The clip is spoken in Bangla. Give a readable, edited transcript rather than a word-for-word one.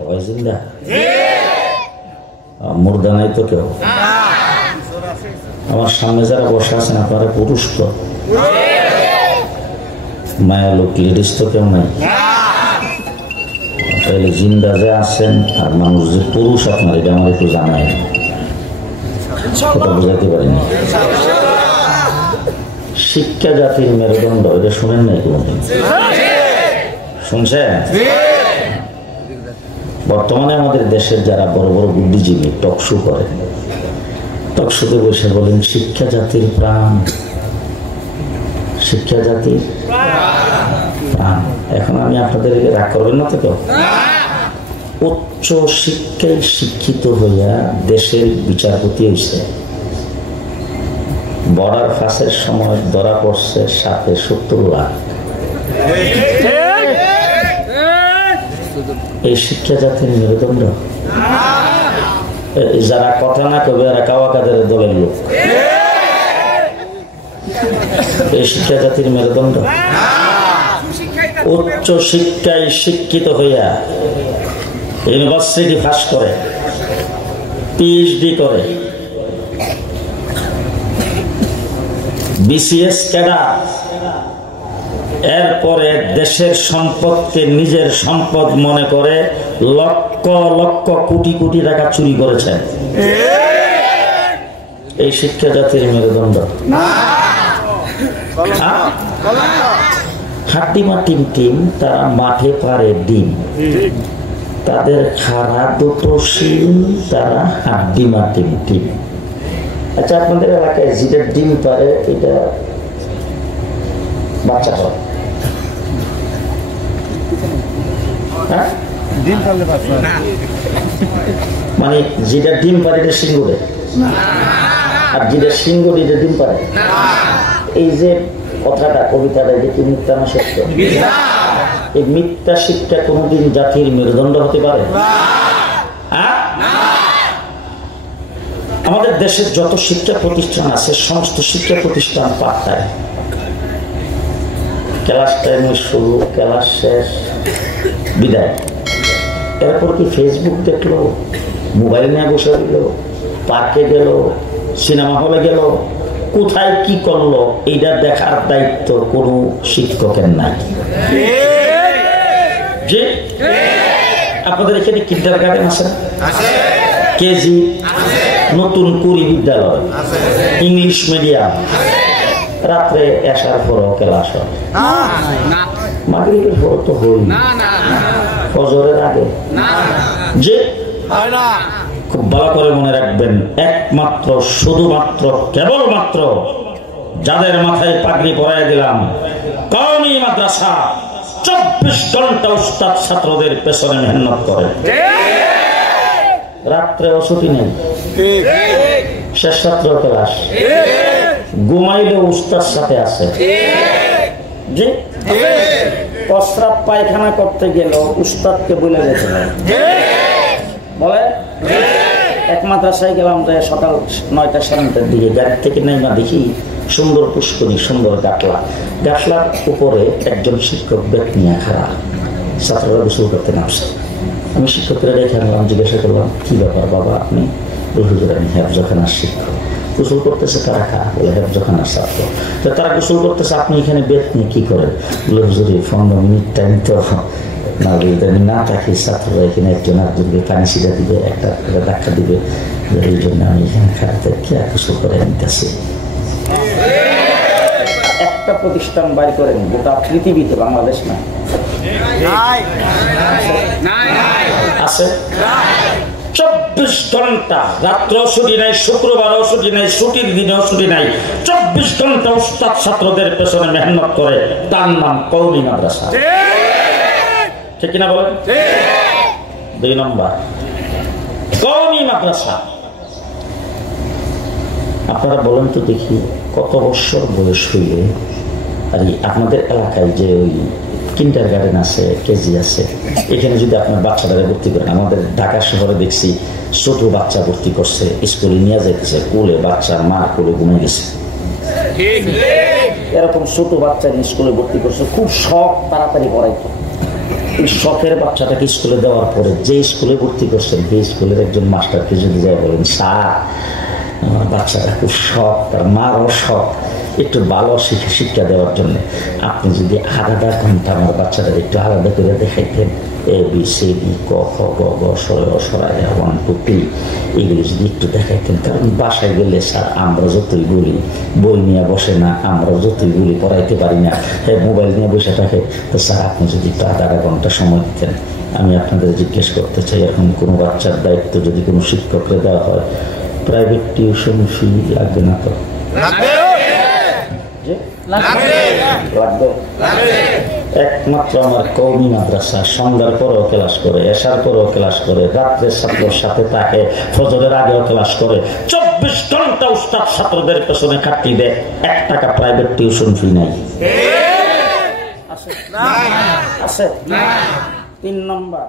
সবাই জিন্দা, মুর্দা নাই তো কেউ। আমার সামনে যারা বসে আছেন আপনারা পুরুষ তো, মায়া লোক লেডিস তো কেউ নাই। তাহলে জিন্দা যে আছেন আর মানুষ যে পুরুষ আপনার, এটা আমার একটু জানাই, কথা বোঝাতে পারিনি। শিক্ষা জাতির মেরুদণ্ড, এটা শুনেন নাই কোনদিন? শুনছেন? বর্তমানে আমাদের দেশের যারা বড় বড় বুদ্ধিজীবী টকশো করে, টকশোতে বসে বলেন শিক্ষা জাতির প্রাণ, শিক্ষা জাতির প্রাণ। এখন আমি আপনাদের রাগ করবেন না তো কেউ? উচ্চ শিক্ষায় শিক্ষিত হইয়া দেশের বিচারপতি হয়েছে, বর্ডার ফাঁসের সময় ধরা পড়ছে 70 লাখ। এই শিক্ষা জাতির মেরুদণ্ড। যারা কথা না কবে এরা কাওয়া কাদের দলের লোক। এই শিক্ষা জাতির মেরুদণ্ড। উচ্চ শিক্ষায় শিক্ষিত হইয়া ইউনিভার্সিটি পাস করে, পিএইচডি করে, বিসিএস ক্যাডার, এরপরে দেশের সম্পদকে নিজের সম্পদ মনে করে লক্ষ লক্ষ কোটি কোটি টাকা চুরি করেছেন। এই শিক্ষা জাতির মেরুদণ্ড। হাড্ডিমা টিম টিম, তারা মাঠে পারে ডিম, তাদের খাড়া দুটো শিম, তারা হাড্ডিমা টিম টিম। আচ্ছা, আপনাদের এলাকায় যেটা ডিম পারে এটা বাচ্চা হয়? মানে যেটা ডিম পারে এটা সিংগুড়ে, আর যেটা সিংগুড়ি এটা ডিম পারে। এই যে কথাটা, কবিতাটা, এটা কি মিথ্যা না সত্য? এই মিথ্যা শিক্ষা কোনদিন জাতির মেরুদণ্ড হতে পারে? আমাদের দেশের যত শিক্ষা প্রতিষ্ঠান আছে সমস্ত শিক্ষা প্রতিষ্ঠান পাঠদায়, ক্লাস টাইমে শুরু, ক্লাস শেষ, বিদায়। এরপর কি ফেসবুক দেখলো, মোবাইল নিয়ে বসে দিল, পার্কে গেল, সিনেমা হলে গেল, কোথায় কি করলো এইটা দেখার দায়িত্ব কোনো শিক্ষকের নাই। যে আপনাদের এখানে কিন্ডারগার্টেন আছে, কেজি, নতুন কুড়ি বিদ্যালয়, ইংলিশ মিডিয়াম, রাত্রে আসার পরও ক্লাস হয়, মাগরিবের পর তো হই, ফজরের আগে। যে খুব ভালো করে মনে রাখবেন, একমাত্র শুধুমাত্র কেবলমাত্র যাদের মাথায় পাগড়ি পরাই দিলাম, কওমি মাদ্রাসা 24 ঘন্টা উস্তাদ ছাত্রদের পেছনে মেহনত করে, রাত্রে ছুটি নেই, শেষ রাত্র ক্লাস, ঘুমাইলে উস্তাদ সাথে আছে। যে প্রস্রাব পায়খানা করতে গেল উস্তাদকে বলে যেতে বলে। এক মাদ্রাসায় গেলাম, যে সকাল 9টা সাড়ে 9টার দিকে গাড়ি থেকে নেমা দেখি সুন্দর পুষ্করী, সুন্দর গাটলা, গাটলার উপরে একজন শিক্ষক ব্যাগ নিয়ে খাড়া, ছাত্ররা গোসল করতে নামছে। আমি শিক্ষকরা রেখে আনলাম, জিজ্ঞাসা করলাম কি ব্যাপার বাবা আপনি? হুজুর আমি হেফজখানার শিক্ষক। গোসল করতেছে কারা? খা বলে হেফজখানার ছাত্র। তো তারা গোসল করতেছে, আপনি এখানে বেদ নিয়ে কি করেন? বলে হুজুর 15 মিনিট টাইম তো না, না থাকি, ছাত্ররা এখানে একজন আরেকজনকে পানি ছিটা দিবে, একটা ধাক্কা দিবে, এই জন্য আমি এখানে খাড়াতে গোসল করে নিতেছি। একটা প্রতিষ্ঠান বাইর করেন গোটা পৃথিবীতে, বাংলাদেশ না আছে 24 ঘন্টা, রাত্র ছুটি নাই, শুক্রবারও ছুটি নাই, ছুটির দিনেও ছুটি নাই, 24 ঘন্টা উস্তাদ ছাত্রদের পেছনে মেহনত করে, তার নাম কওমি মাদ্রাসা। ঠিক কিনা বলেন? 2 নম্বর কওমি মাদ্রাসা। আপনারা বলেন তো দেখি, কত বছর বয়স হইলে আর আপনাদের এলাকায় যে ওই কিন্ডারগার্টেন আছে, কেজি আছে, এখানে যদি আপনার বাচ্চাটাকে ভর্তি করেন, আমাদের ঢাকা শহরে দেখছি ছোট বাচ্চা ভর্তি করছে, স্কুলে নিয়ে যাইতেছে, কোলে বাচ্চা, মা কোলে ঘুমে গেছে। এরকম ছোট বাচ্চা স্কুলে ভর্তি করছে, খুব শখ তাড়াতাড়ি পড়াইতো। এই শখের বাচ্চাটাকে স্কুলে দেওয়ার পরে যে স্কুলে ভর্তি করছেন সেই স্কুলের একজন মাস্টারকে যদি যাই বলেন, স্যার আমার বাচ্চাটা খুব শখ, তার মারও শখ, একটু ভালো শিক্ষা দেওয়ার জন্য আপনি যদি আধা ঘন্টা আমার বাচ্চাদের একটু আলাদা করে দেখাইতেন, এ বি সি ডি ক খ গ গ সরাই 1 2 3 এগুলি যদি একটু দেখাইতেন। কারণ বাসায় গেলে স্যার আমরা যতই বলি বই নিয়ে বসে না, আমরা যতই বলি পড়াইতে পারি না, হ্যাঁ মোবাইল নিয়ে বসে থাকে। তো স্যার আপনি যদি একটু আধা ঘন্টা সময় দিতেন। আমি আপনাদের জিজ্ঞেস করতে চাই, এখন কোনো বাচ্চার দায়িত্ব যদি কোনো শিক্ষককে দেওয়া হয়, প্রাইভেট টিউশন ফি লাগবে না তো? একমাত্র আমার কওমি মাদ্রাসা সন্ধ্যার পরেও ক্লাস করে, এশার পরেও ক্লাস করে, রাত্রে ছাত্রের সাথে থাকে, ফজরের আগেও ক্লাস করে, 24 ঘন্টা উস্তাদ ছাত্রদের পেছনে খাটতি দেয়, 1 টাকা প্রাইভেট টিউশন ফি নাই। আছে 3 নম্বর